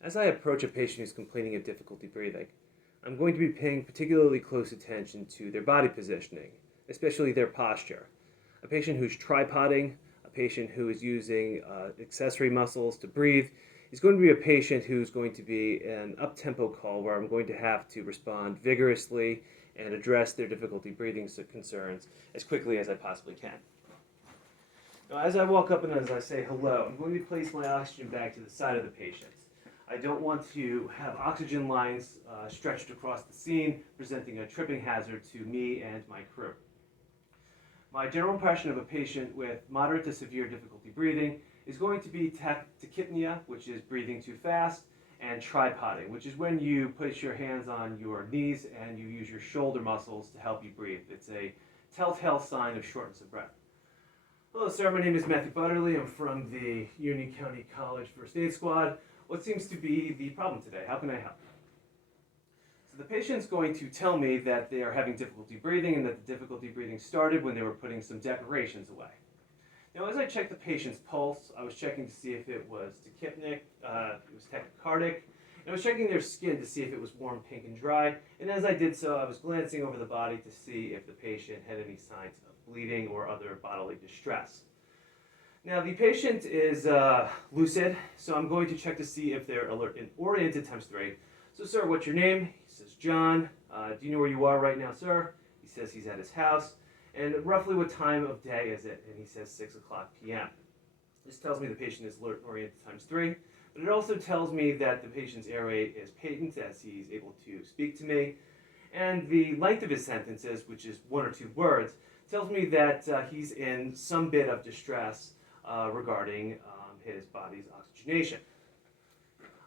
As I approach a patient who's complaining of difficulty breathing, I'm going to be paying particularly close attention to their body positioning, especially their posture. A patient who's tripoding, a patient who is using accessory muscles to breathe, is going to be a patient who's going to be an up-tempo call where I'm going to have to respond vigorously and address their difficulty breathing concerns as quickly as I possibly can. Now, as I walk up and as I say hello, I'm going to place my oxygen bag to the side of the patient. I don't want to have oxygen lines stretched across the scene, presenting a tripping hazard to me and my crew. My general impression of a patient with moderate to severe difficulty breathing is going to be tachypnea, which is breathing too fast, and tripoding, which is when you place your hands on your knees and you use your shoulder muscles to help you breathe. It's a telltale sign of shortness of breath. Hello, sir. My name is Matthew Butterly. I'm from the Union County College First Aid Squad. What seems to be the problem today? How can I help? So the patient's going to tell me that they are having difficulty breathing and that the difficulty breathing started when they were putting some decorations away. Now, as I checked the patient's pulse, I was checking to see if it was tachypnic, it was tachycardic, and I was checking their skin to see if it was warm, pink, and dry. And as I did so, I was glancing over the body to see if the patient had any signs of bleeding or other bodily distress. Now, the patient is lucid, so I'm going to check to see if they're alert and oriented times 3. So, sir, what's your name? He says, John. Do you know where you are right now, sir? He says he's at his house. And roughly what time of day is it? And he says 6 o'clock p.m. This tells me the patient is alert and oriented times 3, but it also tells me that the patient's airway is patent as he's able to speak to me. And the length of his sentences, which is 1 or 2 words, tells me that he's in some bit of distress regarding his body's oxygenation.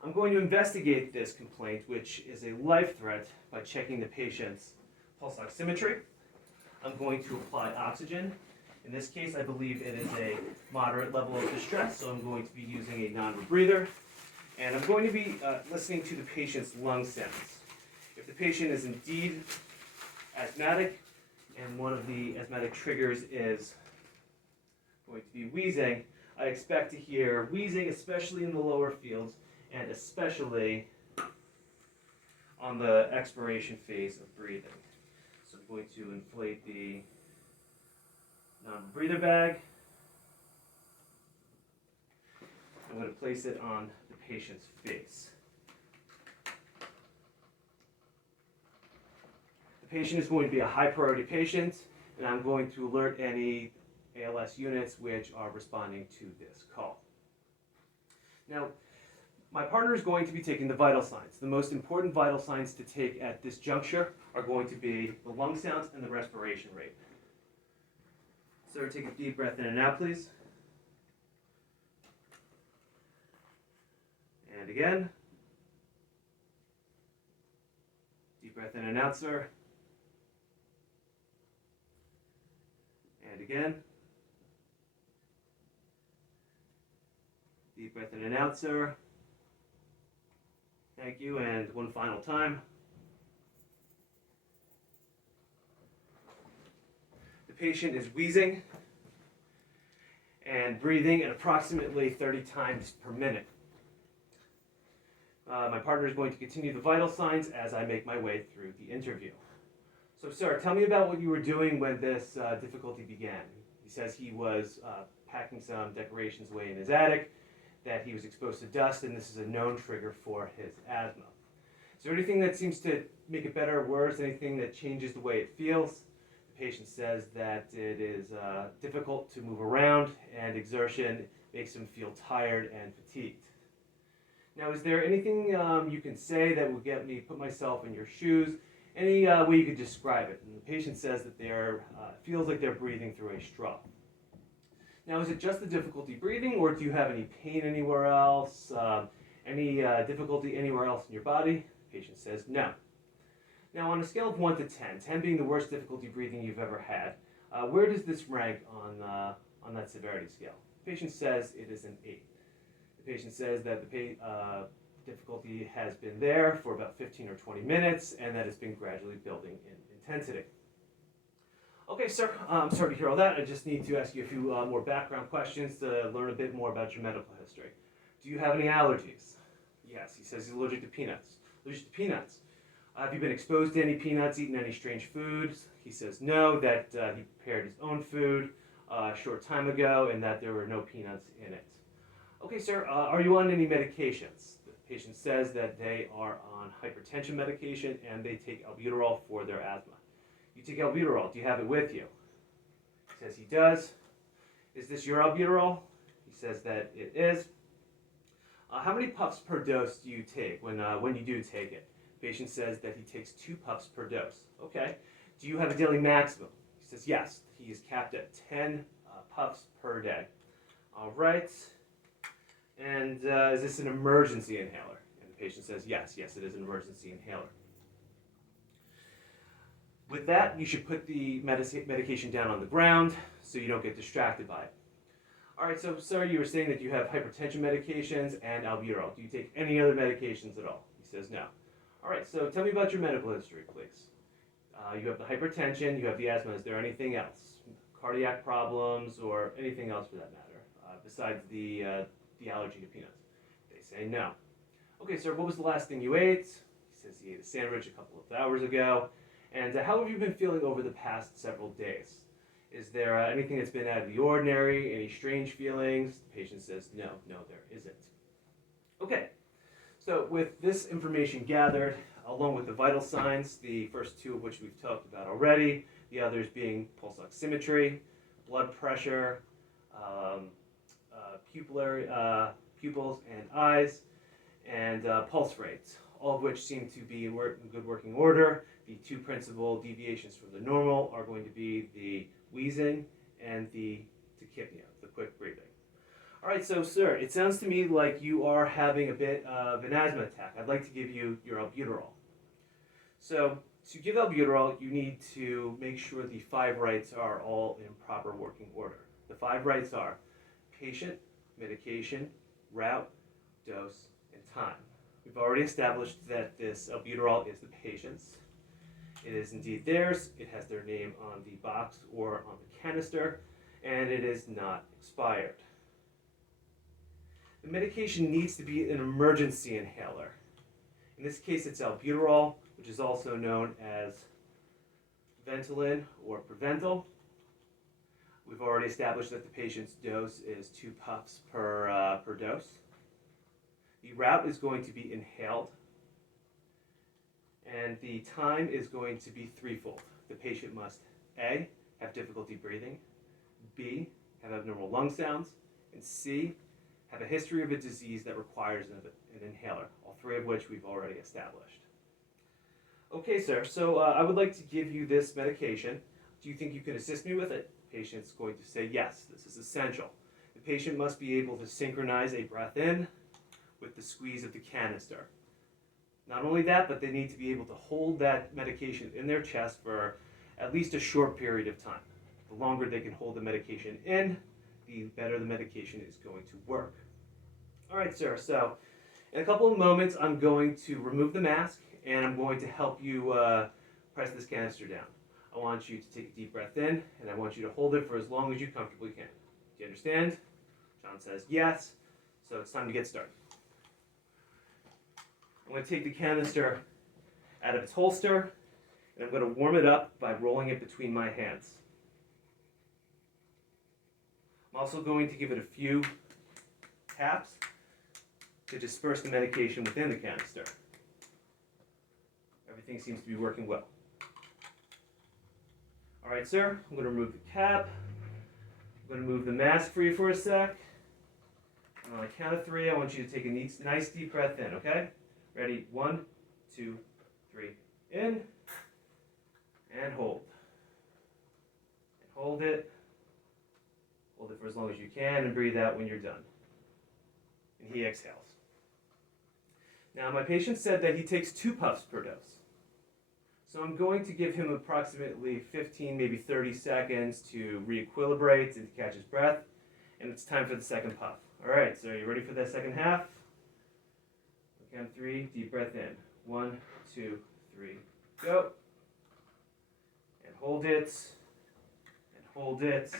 I'm going to investigate this complaint, which is a life threat, by checking the patient's pulse oximetry. I'm going to apply oxygen. In this case, I believe it is a moderate level of distress, so I'm going to be using a non-rebreather. And I'm going to be listening to the patient's lung sounds. If the patient is indeed asthmatic, and one of the asthmatic triggers is going to be wheezing, I expect to hear wheezing, especially in the lower fields, and especially on the expiration phase of breathing. So I'm going to inflate the non-breather bag. I'm going to place it on the patient's face. The patient is going to be a high priority patient, and I'm going to alert any ALS units which are responding to this call. Now, my partner is going to be taking the vital signs. The most important vital signs to take at this juncture are going to be the lung sounds and the respiration rate. Sir, take a deep breath in and out, please. And again. Deep breath in and out, sir. And again. Deep breath in and out, sir. Thank you, and one final time. The patient is wheezing and breathing at approximately 30 times per minute. My partner is going to continue the vital signs as I make my way through the interview. So, sir, tell me about what you were doing when this difficulty began. He says he was packing some decorations away in his attic, that he was exposed to dust, and this is a known trigger for his asthma. Is there anything that seems to make it better or worse? Anything that changes the way it feels? The patient says that it is difficult to move around, and exertion makes him feel tired and fatigued. Now, is there anything you can say that will get me put myself in your shoes? Any way you could describe it? And the patient says that they're feels like they're breathing through a straw. Now, is it just the difficulty breathing, or do you have any pain anywhere else? Any difficulty anywhere else in your body? The patient says no. Now, on a scale of 1 to 10, 10 being the worst difficulty breathing you've ever had, where does this rank on that severity scale? The patient says it is an 8. The patient says that the difficulty has been there for about 15 or 20 minutes, and that it's been gradually building in intensity. Okay, sir, I'm sorry to hear all that. I just need to ask you a few more background questions to learn a bit more about your medical history. Do you have any allergies? Yes, he says he's allergic to peanuts. Allergic to peanuts. Have you been exposed to any peanuts, eaten any strange foods? He says no, that he prepared his own food a short time ago and that there were no peanuts in it. Okay, sir, are you on any medications? The patient says that they are on hypertension medication and they take albuterol for their asthma. You take albuterol. Do you have it with you? He says he does. Is this your albuterol? He says that it is. How many puffs per dose do you take when you do take it? The patient says that he takes 2 puffs per dose. Okay. Do you have a daily maximum? He says yes. He is capped at 10 puffs per day. All right. And is this an emergency inhaler? And the patient says yes. Yes, it is an emergency inhaler. With that, you should put the medication down on the ground so you don't get distracted by it. All right, so sir, you were saying that you have hypertension medications and albuterol. Do you take any other medications at all? He says no. All right, so tell me about your medical history, please. You have the hypertension, you have the asthma. Is there anything else? Cardiac problems or anything else for that matter, besides the allergy to peanuts? They say no. Okay, sir, what was the last thing you ate? He says he ate a sandwich a couple of hours ago. And how have you been feeling over the past several days? Is there anything that's been out of the ordinary, any strange feelings? The patient says, no, there isn't. Okay, so with this information gathered, along with the vital signs, the first 2 of which we've talked about already, the others being pulse oximetry, blood pressure, pupils and eyes, and pulse rates, all of which seem to be in good working order. The 2 principal deviations from the normal are going to be the wheezing and the tachypnea, the quick breathing. All right, so sir, it sounds to me like you are having a bit of an asthma attack. I'd like to give you your albuterol. So to give albuterol, you need to make sure the 5 rights are all in proper working order. The 5 rights are patient, medication, route, dose, and time. We've already established that this albuterol is the patient's. It is indeed theirs. It has their name on the box or on the canister, and it is not expired. The medication needs to be an emergency inhaler. In this case, it's albuterol, which is also known as Ventolin or Preventil. We've already established that the patient's dose is 2 puffs per dose. The route is going to be inhaled, and the time is going to be threefold. The patient must A, have difficulty breathing, B, have abnormal lung sounds, and C, have a history of a disease that requires an inhaler, all 3 of which we've already established. Okay, sir, so I would like to give you this medication. Do you think you can assist me with it? The patient's going to say yes, this is essential. The patient must be able to synchronize a breath in with the squeeze of the canister. Not only that, but they need to be able to hold that medication in their chest for at least a short period of time. The longer they can hold the medication in, the better the medication is going to work. All right, sir, so in a couple of moments, I'm going to remove the mask and I'm going to help you press this canister down. I want you to take a deep breath in and I want you to hold it for as long as you comfortably can. Do you understand? John says yes, so it's time to get started. I'm going to take the canister out of its holster, and I'm going to warm it up by rolling it between my hands. I'm also going to give it a few taps to disperse the medication within the canister. Everything seems to be working well. All right, sir, I'm going to remove the cap. I'm going to move the mask for you for a sec. And on the count of 3, I want you to take a nice deep breath in, okay? Ready? 1, 2, 3. In. And hold. And hold it. Hold it for as long as you can and breathe out when you're done. And he exhales. Now, my patient said that he takes 2 puffs per dose. So I'm going to give him approximately 15, maybe 30 seconds to re-equilibrate and to catch his breath. And it's time for the second puff. All right, so are you ready for that second half? Count 3, deep breath in. 1, 2, 3, go. And hold it. And hold it.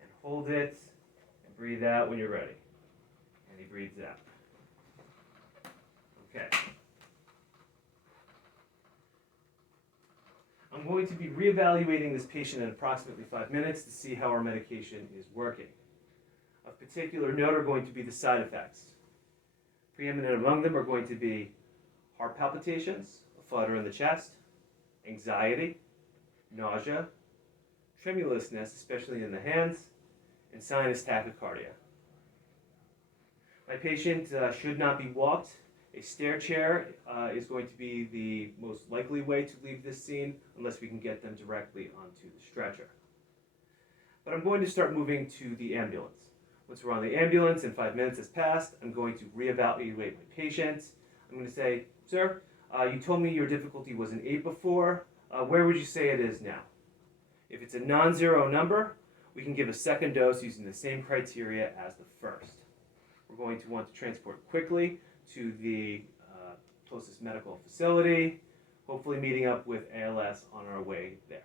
And hold it. And breathe out when you're ready. And he breathes out. Okay. I'm going to be reevaluating this patient in approximately 5 minutes to see how our medication is working. Of particular note are going to be the side effects. Preeminent among them are going to be heart palpitations, a flutter in the chest, anxiety, nausea, tremulousness, especially in the hands, and sinus tachycardia. My patient should not be walked. A stair chair is going to be the most likely way to leave this scene unless we can get them directly onto the stretcher. But I'm going to start moving to the ambulance. Once we're on the ambulance and 5 minutes has passed, I'm going to reevaluate my patient. I'm going to say, sir, you told me your difficulty was an 8 before. Where would you say it is now? If it's a non-zero number, we can give a second dose using the same criteria as the first. We're going to want to transport quickly to the closest medical facility, hopefully meeting up with ALS on our way there.